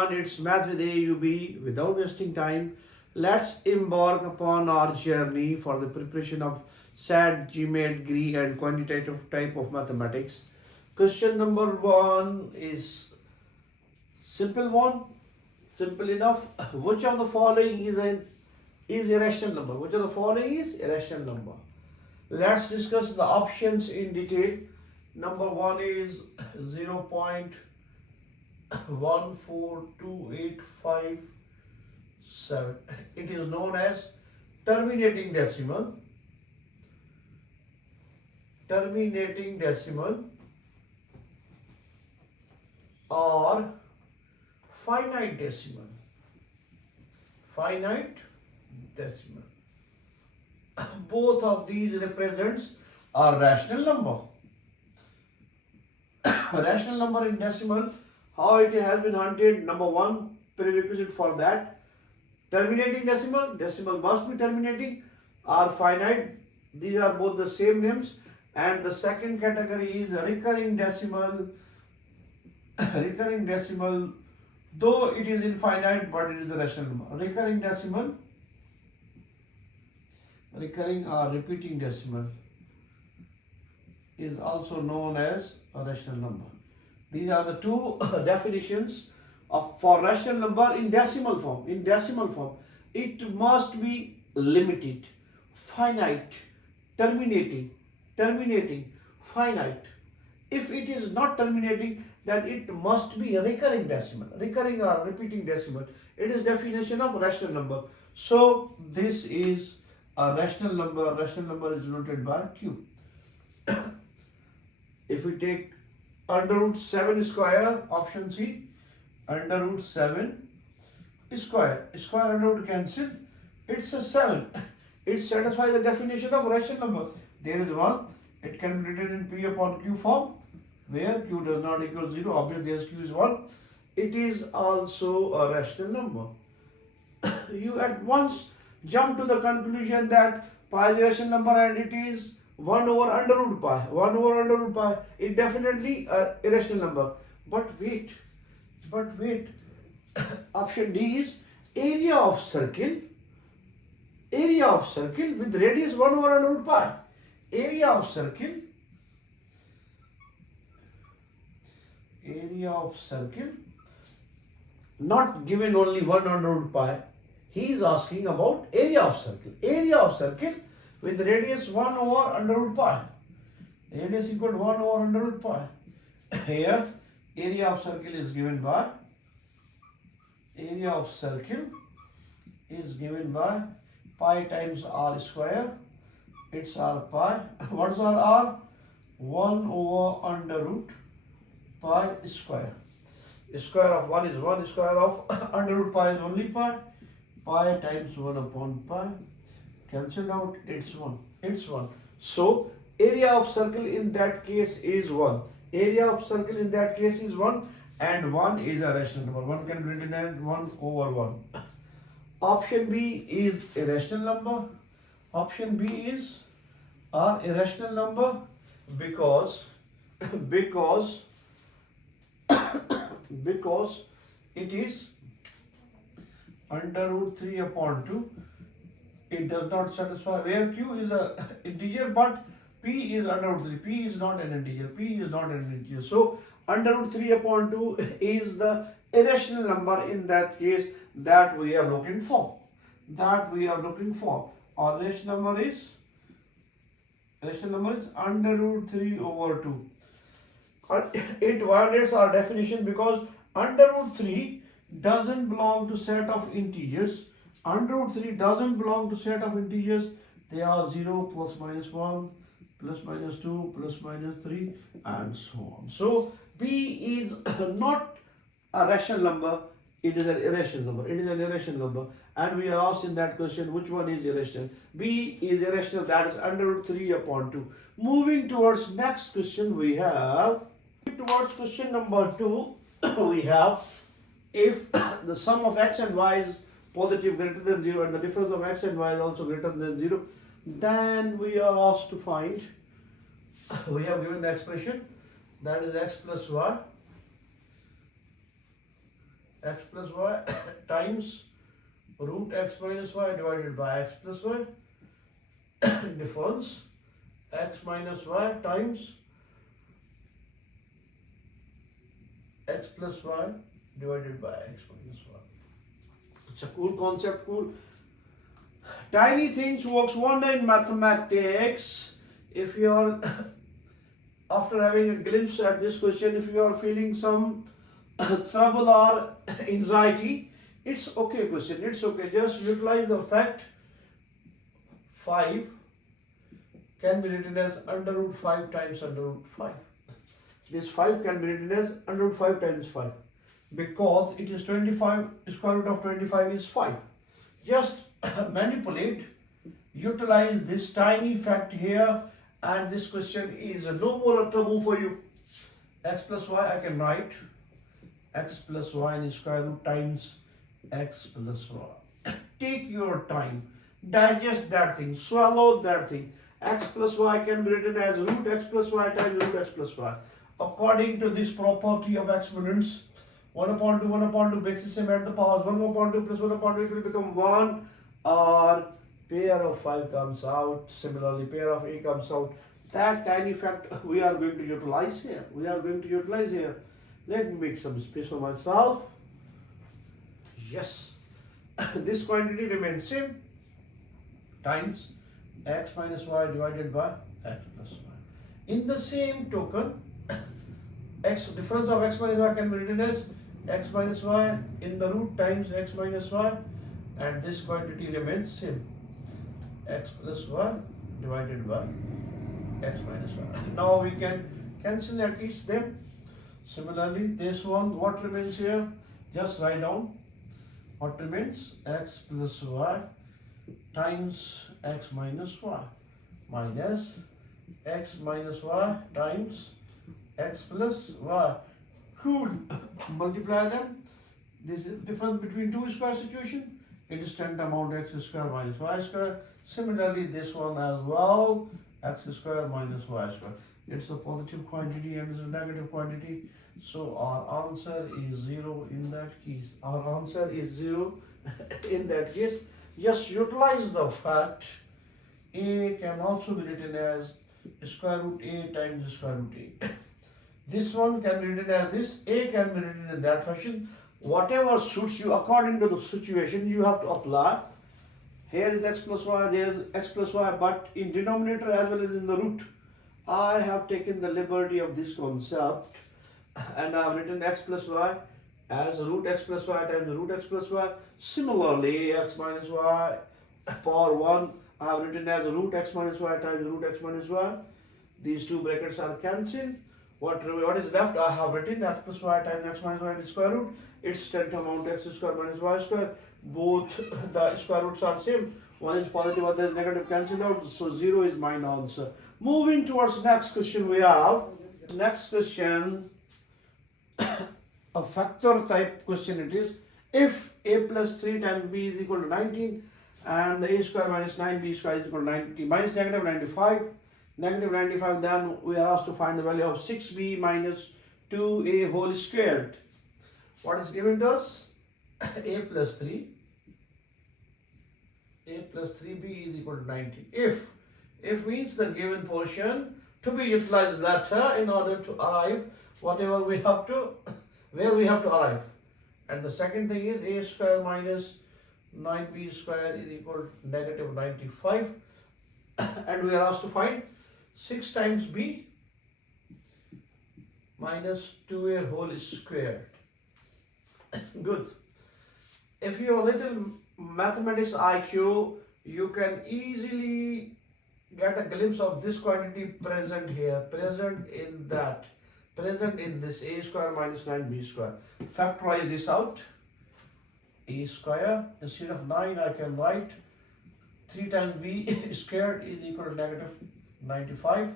everyone, it's Math with AUB. Without wasting time, let's embark upon our journey for the preparation of SAT, GMAT, GRE and quantitative type of mathematics. Question number 1 is simple enough. Which of the following is a rational number? Which of the following is a rational number? Let's discuss the options in detail. Number 1 is 0.142857. It is known as terminating decimal or finite decimal. Both of these represents a rational number. A rational number in decimal, how it has been hunted. Number 1 prerequisite for that, terminating decimal must be terminating, or finite. These are both the same names. And the second category is recurring decimal, though it is infinite but it is a rational number. Recurring or repeating decimal is also known as a rational number. These are the two definitions for rational number in decimal form. It must be limited, finite, terminating, finite. If it is not terminating, then it must be a recurring or repeating decimal. It is definition of rational number. So this is a rational number. Rational number is denoted by Q. If we take under root 7 square, option C, under root 7 square under root cancelled, it's a 7. It satisfies the definition of rational number. There is 1. It can be written in P upon Q form, where Q does not equal 0. Obviously, as Q is 1, it is also a rational number. You at once jump to the conclusion that pi is a rational number and it is 1 over under root pi. It definitely a irrational number. But wait. Option D is area of circle with radius 1 over under root pi. Area of circle not given only 1 under root pi. He is asking about area of circle with radius 1 over under root pi. Radius equal to 1 over under root pi. Here area of circle is given by pi times r square. It's r pi. What is our r? 1 over under root pi square. Square of 1 is 1. Square of under root pi is only pi. Pi times 1 upon pi. Cancel out. It's 1. So area of circle in that case is 1. And 1 is a rational number. 1 can be written as 1 over 1. Option B is a rational number. Option B is a irrational number because it is under root 3 upon 2. It does not satisfy where Q is an integer but P is under root 3. P is not an integer. So under root 3 upon 2 is the irrational number in that case that we are looking for. Our rational number is under root 3 over 2. It violates our definition because under root 3 doesn't belong to set of integers. They are 0, plus minus 1, plus minus 2, plus minus 3 and so on. So B is not a rational number, it is an irrational number. And we are asked in that question which one is irrational. B is irrational, that is under root 3 upon 2. Moving towards next question, we have question number 2. We have if the sum of x and y is positive greater than 0 and the difference of x and y is also greater than 0, then we are asked to find, we have given the expression that is x plus y x plus y times root x minus y divided by x plus y difference x minus y times x plus y divided by x minus y. It's a cool concept, cool. Tiny things works wonder in mathematics. If you are, after having a glimpse at this question, if you are feeling some trouble or anxiety, it's okay question, it's okay. Just utilize the fact 5 can be written as under root 5 times under root 5. This 5 can be written as under root 5 times 5 because it is 25, square root of 25 is 5. Just manipulate, utilize this tiny fact here, and this question is no more a trouble for you. X plus y I can write x plus y in square root times x plus y. Take your time, digest that thing, swallow that thing. X plus y can be written as root x plus y times root x plus y. According to this property of exponents, 1 upon 2 basis same at the powers, 1 upon 2 plus 1 upon 2, it will become 1, or pair of 5 comes out. Similarly, pair of a comes out. That tiny fact we are going to utilize here. Let me make some space for myself. Yes. This quantity remains same times x minus y divided by x plus y. In the same token, difference of x minus y can be written as x minus y in the root times x minus y, and this quantity remains same, x plus y divided by x minus y. Now we can cancel at least them. Similarly, this one, what remains here? Just write down what remains, x plus y times x minus y minus x minus y times x plus y. Cool. Multiply them. This is the difference between two square situation. It is tantamount x square minus y square. Similarly, this one as well, x square minus y square. It's a positive quantity and it's a negative quantity. So our answer is 0 in that case. Our answer is 0 in that case. Just utilize the fact a can also be written as square root a times square root a. This one can be written as this, a can be written in that fashion. Whatever suits you according to the situation, you have to apply. Here is x plus y, there is x plus y, but in denominator as well as in the root, I have taken the liberty of this concept and I have written x plus y as root x plus y times root x plus y. Similarly, x minus y power 1, I have written as root x minus y times root x minus y. These two brackets are cancelled. What is left? I have written x plus y times x minus y in square root. It's tantamount x square minus y square. Both the square roots are same. One is positive, other is negative, cancelled out. So 0 is my answer. Moving towards next question, we have next question. A factor type question it is. If a plus 3 times b is equal to 19 and the a square minus 9b square is equal to 90 minus negative 95. Negative 95, then we are asked to find the value of 6b minus 2a whole squared. What is given to us? a plus 3b is equal to 90. If means the given portion to be utilized later in order to arrive whatever we have to, where we have to arrive. And the second thing is a square minus 9b square is equal to negative 95. And we are asked to find 6 times b minus 2a whole squared. Good. If you have a little mathematics IQ, you can easily get a glimpse of this quantity present here, present in that, present in this a square minus 9b square. Factorize this out. A square, instead of 9 I can write 3 times b squared is equal to negative 95.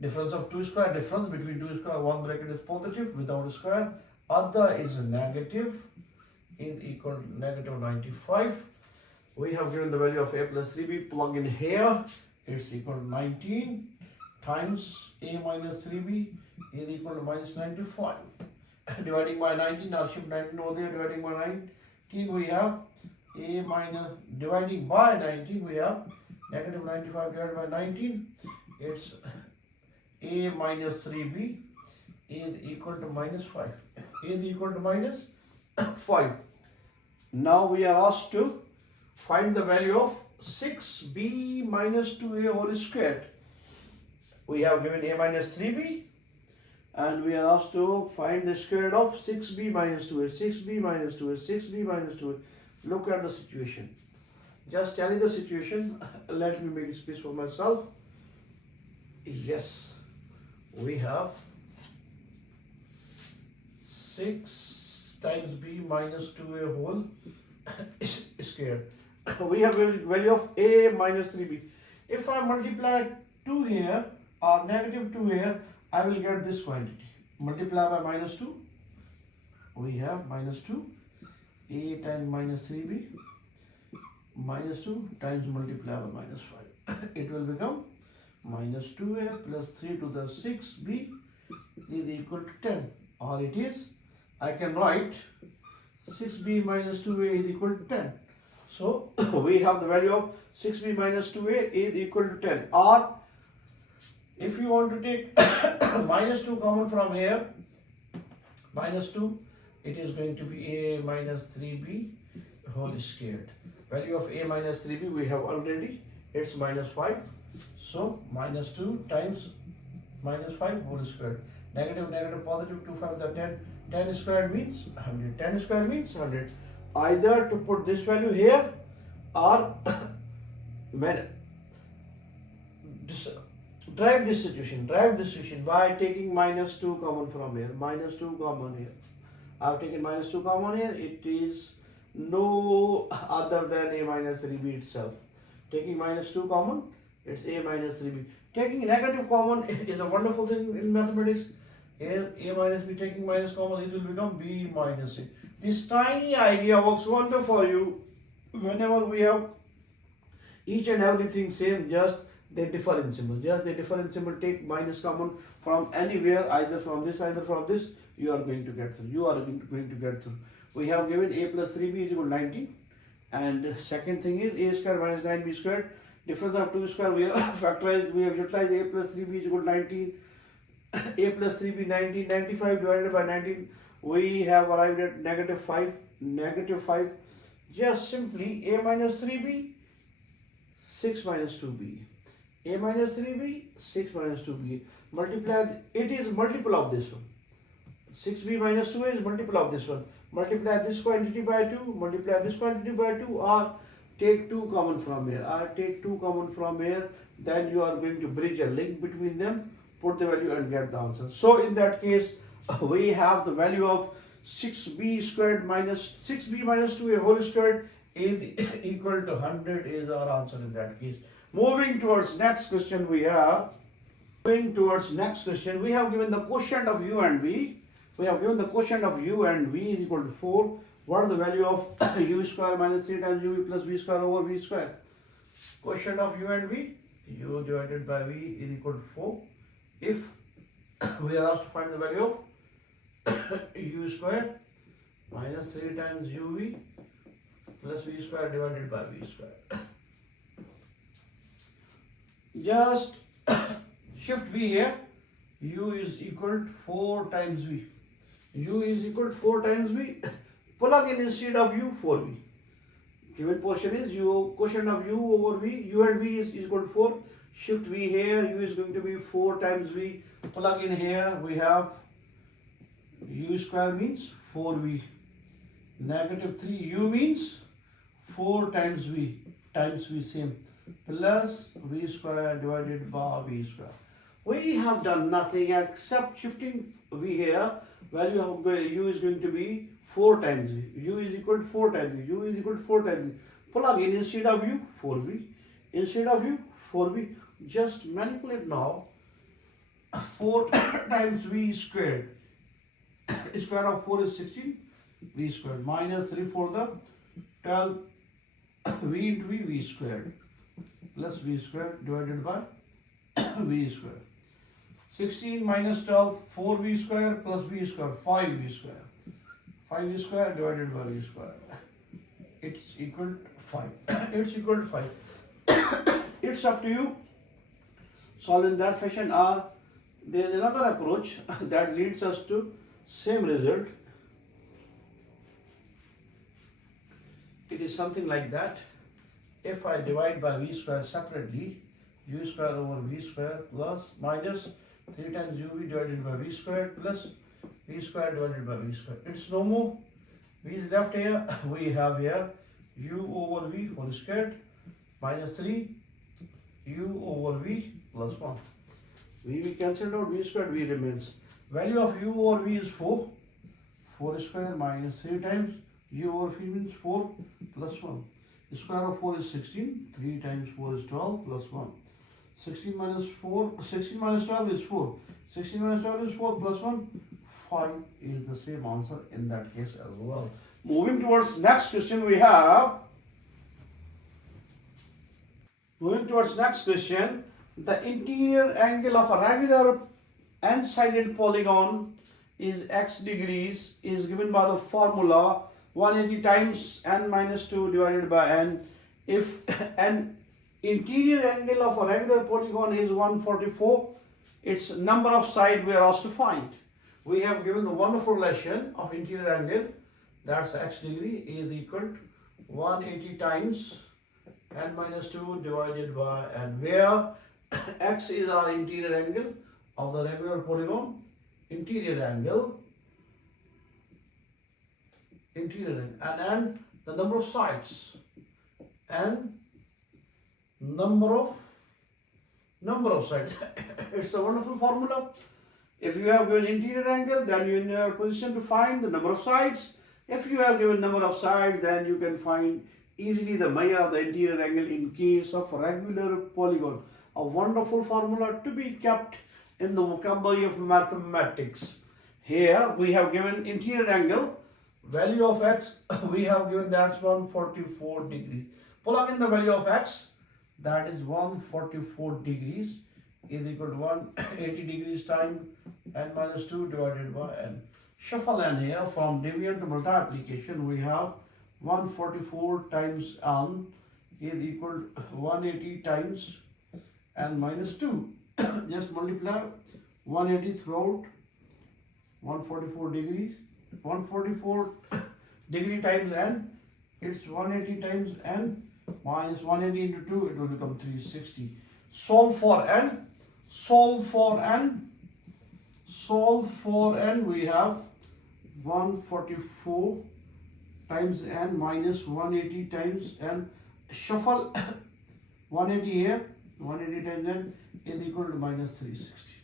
Difference of 2 square, difference between 2 square, one bracket is positive without a square, other is negative, is equal to negative 95. We have given the value of a plus 3b, plug in here, it's equal to 19 times a minus 3b is equal to minus 95. dividing by 19, now shift 19 over there, dividing by 19, we have a minus, dividing by 19, we have negative 95 divided by 19, it's a minus 3b is equal to minus 5. A is equal to minus 5. Now we are asked to find the value of 6b minus 2a whole squared. We have given a minus 3b and we are asked to find the square root of 6b minus 2a, 6b minus 2a, 6b minus 2a. Look at the situation. Just tell me the situation. Let me make space for myself. Yes, we have 6 times b minus 2a whole squared. We have a value of a minus 3b. If I multiply 2 here or negative 2 here, I will get this quantity. Multiply by minus 2. We have minus 2. A times minus 3b minus 2 times multiply by minus 5. It will become minus 2a plus 3 to the 6b is equal to 10. Or it is, I can write 6b minus 2a is equal to 10. So we have the value of 6b minus 2a is equal to 10. Or if you want to take minus 2 common from here, minus 2, it is going to be a minus 3b whole squared. Value of a minus 3b we have already, it's minus 5. So minus 2 times minus 5 whole squared. Negative, negative, positive, 2 5 the 10. 10 squared means 100. 10 squared means 100. Either to put this value here or drive this situation by taking minus 2 common from here. Minus 2 common here. I have taken minus 2 common here. It is no other than a minus 3b itself. Taking minus 2 common, it's a minus 3b. Taking negative common is a wonderful thing in mathematics. Here a minus b, taking minus common, it will become b minus a. This tiny idea works wonder for you whenever we have each and everything same, just they differ in symbol. Just they differ in symbol. Take minus common from anywhere, either from this, you are going to get through. We have given a plus 3b is equal to 19. And second thing is a square minus 9b squared. Difference of 2 square we have factorized, we have utilized a plus 3b is equal to 19. A plus 3b 19, 95 divided by 19. We have arrived at negative 5. Negative 5. Just simply a minus 3b, 6 minus 2b. A minus 3b, 6 minus 2b. Multiply, it is multiple of this one. 6b minus 2 is multiple of this one. Multiply this quantity by 2, multiply this quantity by 2, or take 2 common from here. Then you are going to bridge a link between them, put the value and get the answer. So in that case, we have the value of 6b minus 2a whole squared is equal to 100 is our answer in that case. Moving towards next question, we have given the quotient of u and v. We have given the quotient of u and v is equal to 4. What is the value of u square minus 3 times uv plus v square over v square? Quotient of u and v, u divided by v is equal to 4. If we are asked to find the value of u square minus 3 times uv plus v square divided by v square. Just shift v here. U is equal to 4 times v. U is equal to 4 times v. Plug in instead of u 4v. Given portion is u, quotient of u over v. U and v is equal to 4. Shift v here. U is going to be 4 times v. Plug in here. We have u square means 4v. Negative 3u means 4 times v. Times v same. Plus v square divided by v square. We have done nothing except shifting v here. Value of u is going to be 4 times v. U is equal to 4 times v. U is equal to 4 times v. Plug in instead of u 4v. Instead of u 4v. Just manipulate now. 4 times v squared. Square of 4 is 16. V squared minus 3 for the 12 v into v squared plus v squared divided by v squared. 16 minus 12, 4v square plus v square, 5v square. 5v square divided by v square. It's equal to 5. It's equal to 5. It's up to you. Solve in that fashion, or there is another approach that leads us to same result. It is something like that. If I divide by v square separately, u square over v square plus minus 3 times uv divided by v square plus v square divided by v square. It's no more. V is left here. We have here u over v whole squared minus 3 u over v plus 1. V cancelled out, v squared, v remains. Value of u over v is 4. 4 square minus 3 times u over v means 4 plus 1. The square of 4 is 16. 3 times 4 is 12 plus 1. 16 minus 12 is 4. 16 minus 12 is 4 plus 1. 5 is the same answer in that case as well. Moving towards next question, we have. Moving towards next question, the interior angle of a regular n-sided polygon is x degrees is given by the formula 180 times n minus 2 divided by n. If an interior angle of a regular polygon is 144, its number of sides we are asked to find. We have given the wonderful relation of interior angle, that's x degree is equal to 180 times n minus 2 divided by n, where x is our interior angle of the regular polygon, interior angle, and n the number of sides, and number of sides. It's a wonderful formula. If you have given interior angle, then you are in a position to find the number of sides. If you have given number of sides, then you can find easily the maya of the interior angle in case of regular polygon. A wonderful formula to be kept in the vocabulary of mathematics. Here we have given interior angle, value of x, we have given that's 144 degrees. Plug in the value of x, that is 144 degrees is equal to 180 degrees times n minus 2 divided by n. Shuffle n here from division to multiplication. We have 144 times n is equal to 180 times n minus 2. Just multiply 180 throughout 144 degrees. 144 degree times n, it's 180 times n minus 180 into 2, it will become 360. Solve for n. Solve for n, we have 144 times n minus 180 times n. Shuffle 180 here, 180 times n is equal to minus 360.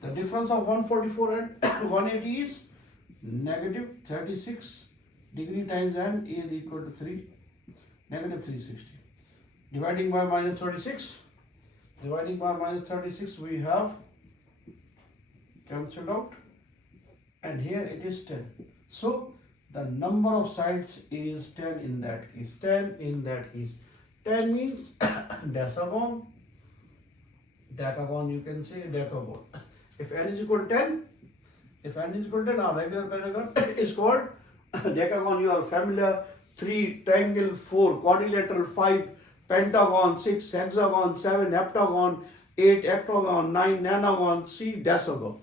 The difference of 144 and 180 is negative 36 degree times n is equal to negative 360. Dividing by minus 36. Dividing by minus 36, we have cancelled out, and here it is 10. So the number of sides is 10 in that case. 10 in that case. 10 means decagon. Decagon, you can say decagon. If n is equal to 10, our regular pentagon is called decagon. You are familiar. 3 triangle, 4 quadrilateral, 5 pentagon, 6 hexagon, 7 heptagon, 8 octagon, 9 nanogon, C decagon.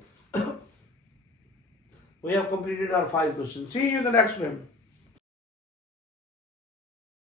We have completed our 5 questions. See you in the next one.